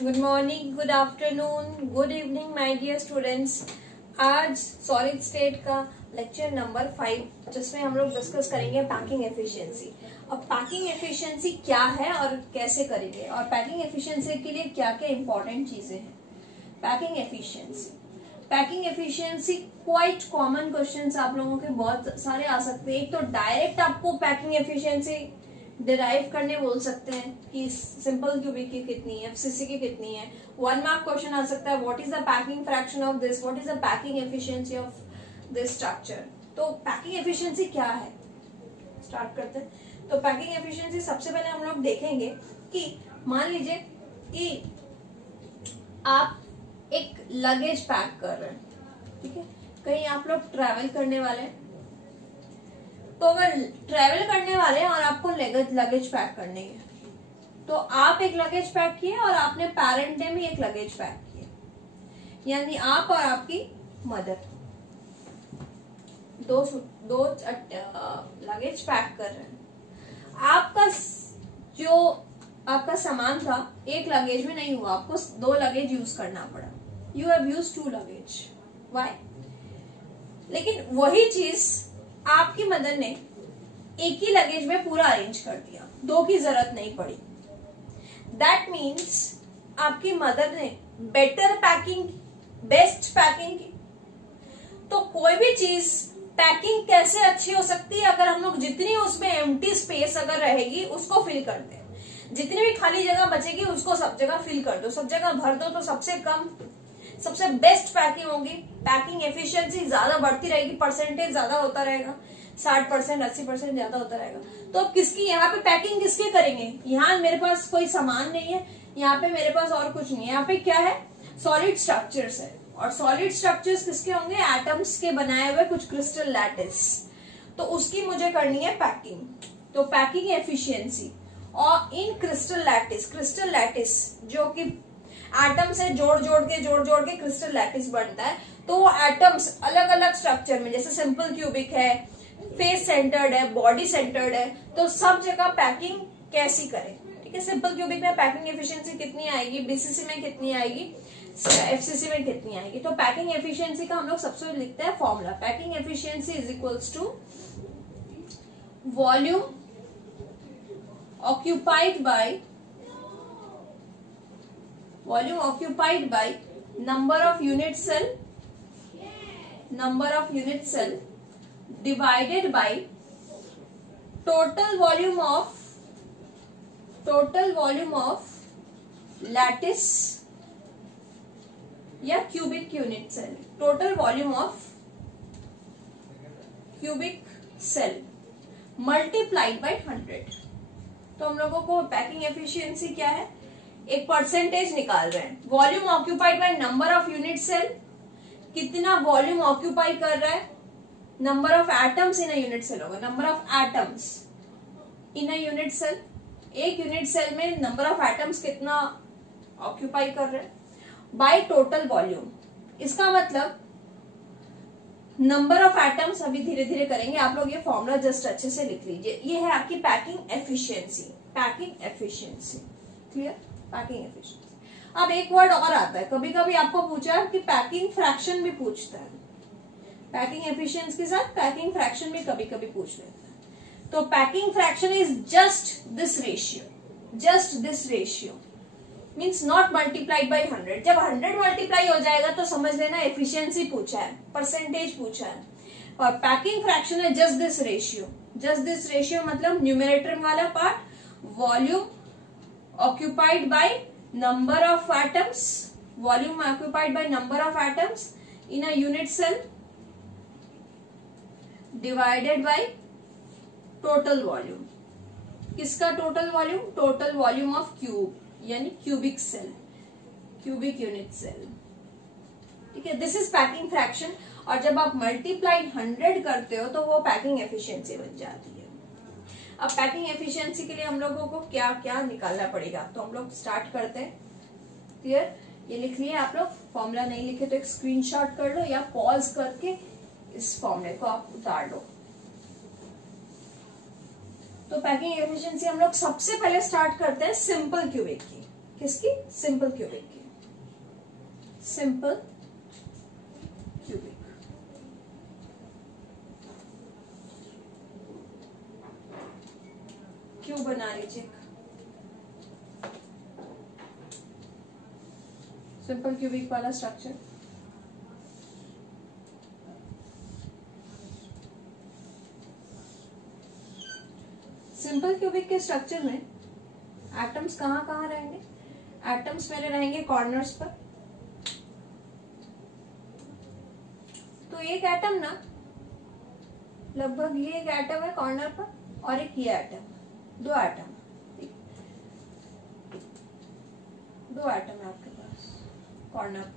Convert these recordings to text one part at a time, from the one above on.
Good morning, good afternoon, good evening my dear students. आज solid state का lecture number 5 जिसमें हम लोग डिस्कस करेंगे पैकिंग एफिशिएंसी। अब पैकिंग एफिशिएंसी क्या है और कैसे करेंगे, और पैकिंग एफिशिएंसी के लिए क्या क्या इंपॉर्टेंट चीजें हैं। Packing efficiency quite common questions आप लोगों के बहुत सारे आ सकते हैं। एक तो डायरेक्ट आपको पैकिंग एफिशिएंसी डिराइव करने बोल सकते हैं कि सिंपल क्यूबिक की कितनी है, एफसीसी की कितनी है। 1 मार्क क्वेश्चन आ सकता है, what is the packing fraction of this, what is the packing efficiency of this structure. तो पैकिंग एफिशिएंसी क्या है, स्टार्ट करते हैं। तो पैकिंग एफिशिएंसी सबसे पहले हम लोग देखेंगे कि मान लीजिए कि आप एक लगेज पैक कर रहे हैं, ठीक है, कहीं आप लोग ट्रैवल करने वाले हैं। तो अगर ट्रैवल करने वाले हैं और आपको लगेज पैक करनी है, तो आप एक लगेज पैक किए और आपने पेरेंट ने भी एक लगेज पैक किया, यानी आप और आपकी मदर दो लगेज पैक कर रहे हैं। आपका सामान था एक लगेज में नहीं हुआ, आपको 2 लगेज यूज करना पड़ा। You have used 2 luggage, why? लेकिन वही चीज आपकी मदर ने एक ही लगेज में पूरा अरेंज कर दिया, 2 की जरूरत नहीं पड़ी। दैट मीन्स आपकी मदर ने बेटर पैकिंग, बेस्ट पैकिंग की। तो कोई भी चीज पैकिंग कैसे अच्छी हो सकती है, अगर हम लोग जितनी उसमें एम्प्टी स्पेस अगर रहेगी उसको फिल कर दें, जितनी भी खाली जगह बचेगी उसको सब जगह फिल कर दो, सब जगह भर दो, तो सबसे बेस्ट पैकिंग होगी। पैकिंग एफिशिएंसी ज्यादा बढ़ती रहेगी, परसेंटेज ज्यादा होता रहेगा, 60%, 80% ज्यादा होता रहेगा। तो अब किसकी यहाँ पे पैकिंग किसके करेंगे? यहाँ मेरे पास कोई सामान नहीं है, यहाँ पे मेरे पास और कुछ नहीं है, यहाँ पे क्या है, सॉलिड स्ट्रक्चर्स है। और सॉलिड स्ट्रक्चर्स किसके होंगे? एटम्स के बनाए हुए कुछ क्रिस्टल लैटिस। तो उसकी मुझे करनी है पैकिंग। तो पैकिंग एफिशिएंसी और इन क्रिस्टल लैटिस जो कि एटम से जोड़ जोड़ के क्रिस्टल लैटिस बनता है। तो वो एटम्स अलग अलग स्ट्रक्चर में, जैसे सिंपल क्यूबिक है, फेस सेंटर्ड है, बॉडी सेंटर्ड है, तो सब जगह पैकिंग कैसी करें, ठीक है। सिंपल क्यूबिक में पैकिंग एफिशिएंसी कितनी आएगी, बीसीसी में कितनी आएगी, एफसीसी में कितनी आएगी। तो पैकिंग एफिशिएंसी का हम लोग सबसे लिखते हैं formula. Packing efficiency is equals to volume occupied by number of unit cell divided by total volume of lattice या cubic unit cell, total volume of cubic cell multiplied by 100। तो हम लोगों को पैकिंग एफिशिएंसी क्या है, एक percentage निकाल रहे हैं। Volume occupied by number of unit cell, कितना वॉल्यूम ऑक्यूपाई कर रहा है, number of atoms in a unit cell होगा, number of atoms in a unit cell. एक यूनिट सेल में नंबर ऑफ एटम्स कितना ऑक्यूपाई कर रहे हैं, बाय टोटल वॉल्यूम। इसका मतलब नंबर ऑफ एटम्स अभी धीरे धीरे करेंगे, आप लोग ये फॉर्मूला जस्ट अच्छे से लिख लीजिए। ये है आपकी packing efficiency. Clear? Packing efficiency. अब एक वर्ड और आता है, कभी कभी आपको पूछा कि पैकिंग फ्रैक्शन भी पूछता है। पैकिंग एफिशिएंसी के साथ पैकिंग फ्रैक्शन भी कभी कभी पूछ लेता है। तो packing fraction is just this ratio means not multiplied by 100। जब 100 मल्टीप्लाई हो जाएगा तो समझ लेना एफिशिएंसी पूछा है, परसेंटेज पूछा है। और पैकिंग फ्रैक्शन है जस्ट दिस रेशियो मतलब न्यूमरेटर वाला part, volume occupied by number of atoms in a unit cell divided by total volume. किसका total volume? Total volume of cube यानी क्यूबिक यूनिट सेल, ठीक है। This is packing fraction. और जब आप multiplied 100 करते हो तो वो पैकिंग एफिशिएंसी बन जाती है। अब पैकिंग एफिशिएंसी के लिए हम लोगों को क्या क्या निकालना पड़ेगा, तो हम लोग स्टार्ट करते हैं। क्लियर? ये लिख लिए आप लोग, फॉर्मूला नहीं लिखे तो एक स्क्रीनशॉट कर लो या पॉज करके इस फॉर्मूले को आप उतार लो। तो पैकिंग एफिशिएंसी हम लोग सबसे पहले स्टार्ट करते हैं सिंपल क्यूबिक की। किसकी? सिंपल क्यूबिक की। Simple cubic. क्यूब बना लीजिए। सिंपल क्यूबिक वाला स्ट्रक्चर। सिंपल क्यूबिक के स्ट्रक्चर में एटम्स कहाँ कहाँ रहेंगे? एटम्स मेरे रहेंगे कॉर्नर्स पर। तो एक एटम ना, लगभग ये एक एटम है कॉर्नर पर, और एक ये एटम, दो एटम, दो एटम है आपके पास कॉर्नर पर।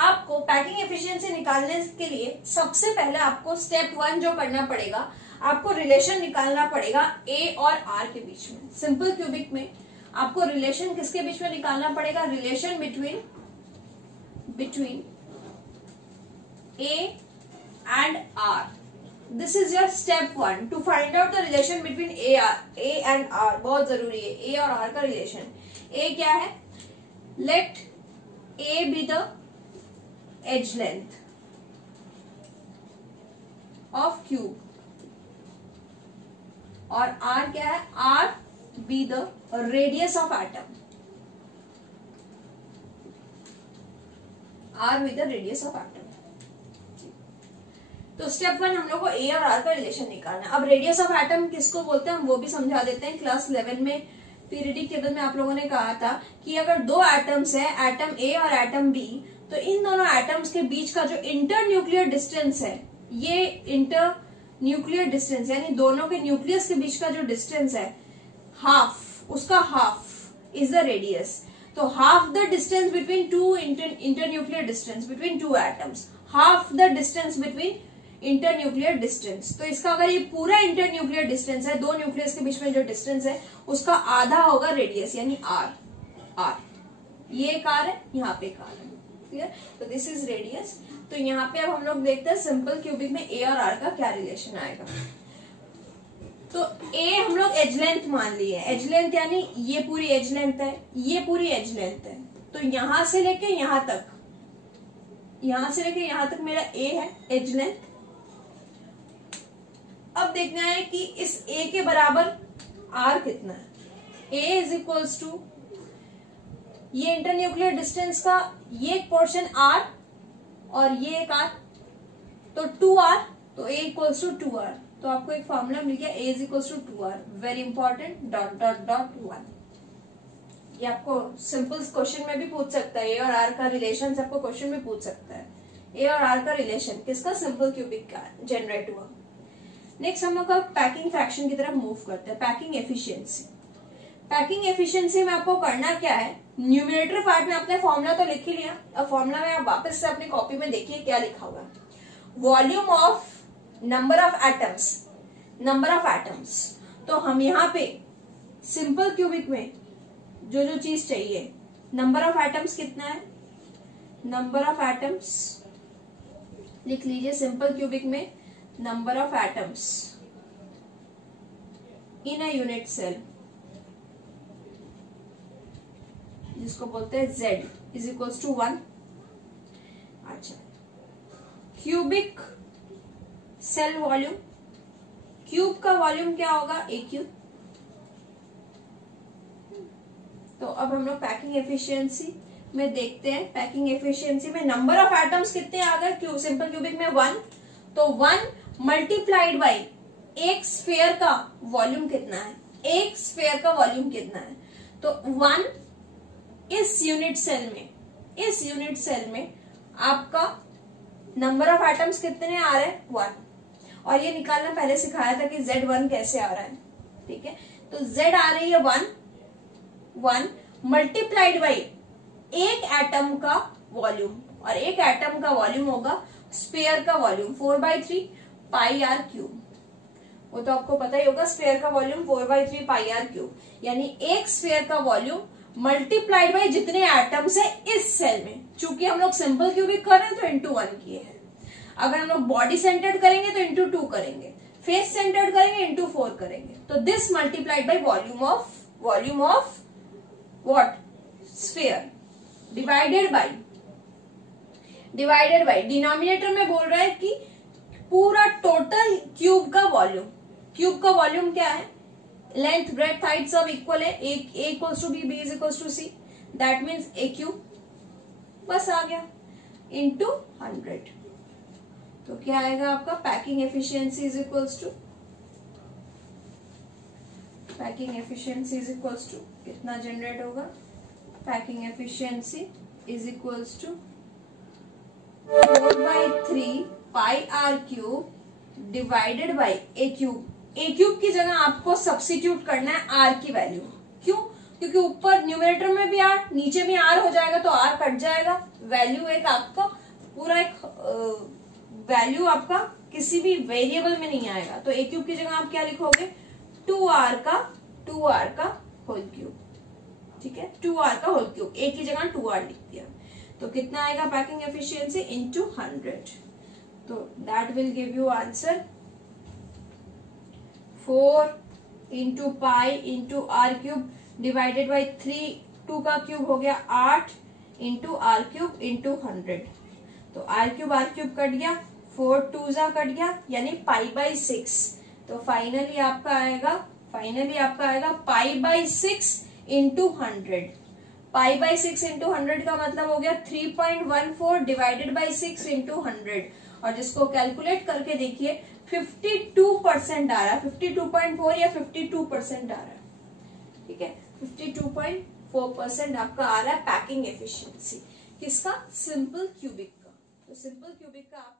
आपको पैकिंग एफिशिएंसी निकालने के लिए सबसे पहले आपको स्टेप 1 जो करना पड़ेगा, आपको रिलेशन निकालना पड़ेगा ए और आर के बीच में। सिंपल क्यूबिक में आपको रिलेशन किसके बीच में निकालना पड़ेगा? Relation between A and R. This is your step 1 to find out the relation between A and R. बहुत जरूरी है ए और आर का रिलेशन। ए क्या है? Let A be the edge length of cube, और आर क्या है? R be the radius of atom, R be the radius of atom. तो स्टेप 1 हम लोग को ए और आर का रिलेशन निकालना है। अब रेडियस ऑफ एटम किसको बोलते हैं हम वो भी समझा देते हैं। क्लास 11 में पीरियडिक टेबल में आप लोगों ने कहा था कि अगर दो एटम्स है, एटम ए और एटम बी, तो इन दोनों एटम्स के बीच का जो इंटर न्यूक्लियर डिस्टेंस है, ये इंटर न्यूक्लियर डिस्टेंस यानी दोनों के न्यूक्लियस के बीच का जो डिस्टेंस है, हाफ, उसका हाफ इज द रेडियस। तो half the distance between two inter nuclear distance between two atoms, half the distance between inter nuclear distance. तो इसका अगर ये पूरा इंटर न्यूक्लियर डिस्टेंस है, दो न्यूक्लियस के बीच में जो डिस्टेंस है, उसका आधा होगा रेडियस यानी आर। आर ये एक आर है, यहाँ पे एक आर है, क्लियर? तो दिस इज रेडियस। तो यहाँ पे अब हम लोग देखते हैं सिंपल क्यूबिक में ए और आर का क्या रिलेशन आएगा। तो ए हम लोग एज लेंथ मान लिए। एज लेंथ यानी ये पूरी एज लेंथ है, ये पूरी एज लेंथ है। तो यहां से लेके यहां तक, यहां से लेके यहां तक मेरा ए है एज लेंथ। अब देखना है कि इस ए के बराबर आर कितना है। ए इज इक्वल्स टू ये इंटर न्यूक्लियर डिस्टेंस का ये एक पोर्शन आर और ये एक आर, तो 2r, तो a इक्वल्स टू 2r। तो आपको एक फॉर्मूला मिल गया, a is equals to 2r। Very important, dot dot dot 1। ये आपको सिंपल क्वेश्चन में भी पूछ सकता है। ए और आर का रिलेशन आपको क्वेश्चन में पूछ सकता है। ए और आर का रिलेशन किसका? सिंपल क्यूबिक का जनरेट हुआ। नेक्स्ट हम लोग का पैकिंग फ्रैक्शन की तरफ मूव करते हैं। Packing efficiency. पैकिंग एफिशिएंसी में आपको करना क्या है? न्यूमरेटर पार्ट में आपने फॉर्मूला तो लिख ही लिया। अब फॉर्मूला में आप वापस से अपनी कॉपी में देखिए क्या लिखा हुआ है। Volume of number of atoms, number of atoms. तो हम यहाँ पे सिंपल क्यूबिक में जो जो चीज चाहिए, नंबर ऑफ एटम्स कितना है? नंबर ऑफ एटम्स लिख लीजिए। सिंपल क्यूबिक में number of atoms in a unit cell, जिसको बोलते हैं Z इज इक्वल्स टू 1। अच्छा, क्यूबिक सेल वॉल्यूम, क्यूब का वॉल्यूम क्या होगा? A cube. तो अब हम लोग पैकिंग एफिशिएंसी में देखते हैं। पैकिंग एफिशिएंसी में नंबर ऑफ एटम्स कितने आ गए? सिंपल क्यूबिक में 1, तो 1 मल्टीप्लाइड बाई एक स्फीयर का वॉल्यूम कितना है? एक स्फीयर का वॉल्यूम कितना है? तो 1 इस यूनिट सेल में आपका नंबर ऑफ एटम्स कितने आ रहे हैं? 1। और ये निकालना पहले सिखाया था कि Z1 कैसे आ रहा है, ठीक है? तो Z आ रही है 1 मल्टीप्लाइड बाई एक एटम का वॉल्यूम, और एक एटम का वॉल्यूम होगा स्फीयर का वॉल्यूम 4/3 पाई आर क्यूब। वो तो आपको पता ही होगा, स्फीयर का वॉल्यूम 4/3 पाई आर क्यूब, यानी एक स्फीयर का वॉल्यूम मल्टीप्लाइड बाई जितने एटम्स है इस सेल में। चूंकि हम लोग सिंपल क्यूबिक कर रहे हैं तो इंटू 1 किए हैं। अगर हम लोग बॉडी सेंटर्ड करेंगे तो इंटू 2 करेंगे, फेस सेंटर्ड करेंगे इंटू 4 करेंगे। तो this multiplied by volume of what sphere divided by denominator में बोल रहा है कि पूरा टोटल क्यूब का वॉल्यूम। क्यूब का वॉल्यूम क्या है? लेंथ ब्रेड्थ हाइट सब इक्वल है, a equals to b, b is equals to c, that means a cube, बस आ गया, इंटू 100। तो क्या आएगा आपका? Packing efficiency is equals to, packing efficiency is equals to कितना जनरेट होगा? Packing efficiency is equals to 4/3 pi R cube divided by A cube. A cube की जगह आपको सब्स्टिट्यूट करना है आर की वैल्यू। क्यों? क्योंकि ऊपर न्यूमरेटर में भी आर, नीचे भी आर हो जाएगा तो आर कट जाएगा। वैल्यू एक आपका पूरा एक वैल्यू आपका किसी भी वेरिएबल में नहीं आएगा। तो ए क्यूब की जगह आप क्या लिखोगे? 2r का होल क्यूब। ठीक है, 2r का होल क्यूब, ए की जगह 2r लिख दिया। तो कितना आएगा पैकिंग एफिशिएंसी? इंटू 100। तो that will give you answer 4 into pi into R cube divided by 3, 2 का क्यूब हो गया 8 इंटू आर क्यूब इंटू 100। तो आर क्यूब कट गया, 4 2 कट गया, यानी π/6। तो फाइनली आपका आएगा π/6 इंटू 100। π/6 इंटू 100 का मतलब हो गया 3.14 डिवाइडेड बाई 6 इंटू 100। और जिसको कैलकुलेट करके देखिए 52% आ रहा है, 52.4 या 52% आ रहा है। ठीक है, 52.4% आपका आ रहा है पैकिंग एफिशिएंसी। किसका? सिंपल क्यूबिक का। तो सिंपल क्यूबिक का आप